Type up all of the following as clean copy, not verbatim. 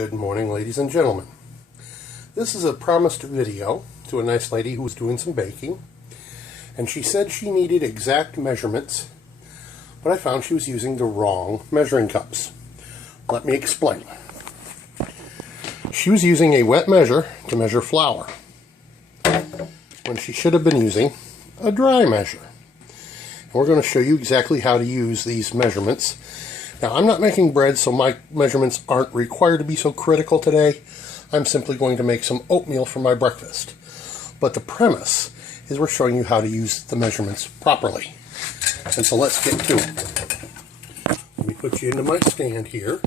Good morning, ladies and gentlemen. This is a promised video to a nice lady who was doing some baking, and she said she needed exact measurements, but I found she was using the wrong measuring cups. Let me explain. She was using a wet measure to measure flour, when she should have been using a dry measure. And we're going to show you exactly how to use these measurements. Now, I'm not making bread, so my measurements aren't required to be so critical today. I'm simply going to make some oatmeal for my breakfast. But the premise is we're showing you how to use the measurements properly. And so let's get to it. Let me put you into my stand here.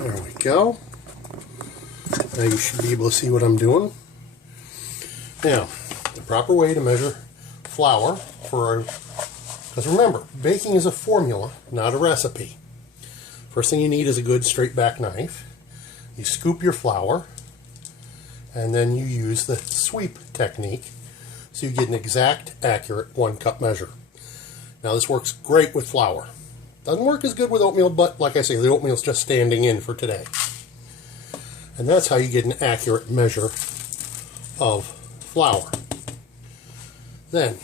There we go. Now you should be able to see what I'm doing. Now, the proper way to measure flour because remember, baking is a formula, not a recipe. First thing you need is a good straight back knife. You scoop your flour, and then you use the sweep technique so you get an exact, accurate 1 cup measure. Now this works great with flour. Doesn't work as good with oatmeal, but like I say, the oatmeal's just standing in for today. And that's how you get an accurate measure of flour. Then,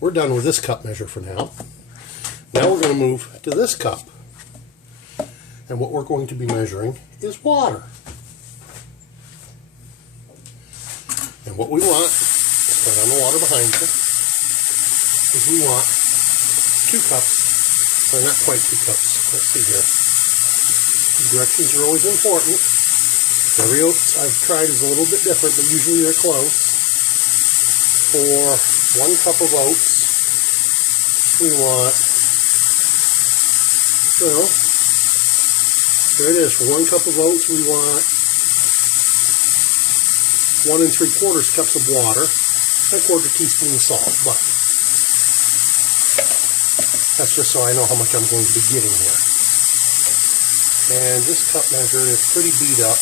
we're done with this cup measure for now. Now we're going to move to this cup. And what we're going to be measuring is water. And what we want, turn on the water behind you, is we want 2 cups, or not quite 2 cups. Let's see here. Directions are always important. Every oat I've tried is a little bit different, but usually they're close. For 1 cup of oats, we want, well, there it is. For 1 cup of oats, we want 1 3/4 cups of water, and a 1/4 teaspoon of salt. But that's just so I know how much I'm going to be getting here. And this cup measure is pretty beat up.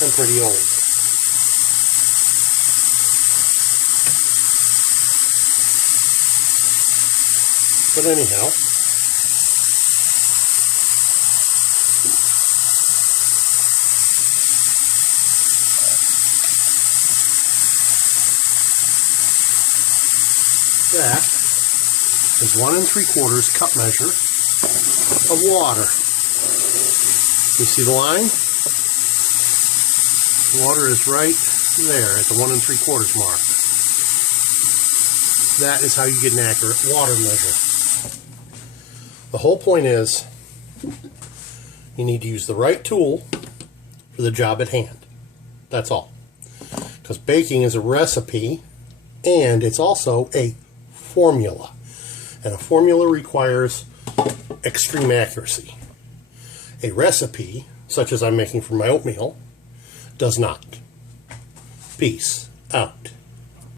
And pretty old. But anyhow, that is 1 3/4 cup measure of water. You see the line? Water is right there at the 1 3/4 mark. That is how you get an accurate water measure. The whole point is you need to use the right tool for the job at hand. That's all. Because baking is a recipe and it's also a formula. And a formula requires extreme accuracy. A recipe, such as I'm making for my oatmeal, does not. Peace out.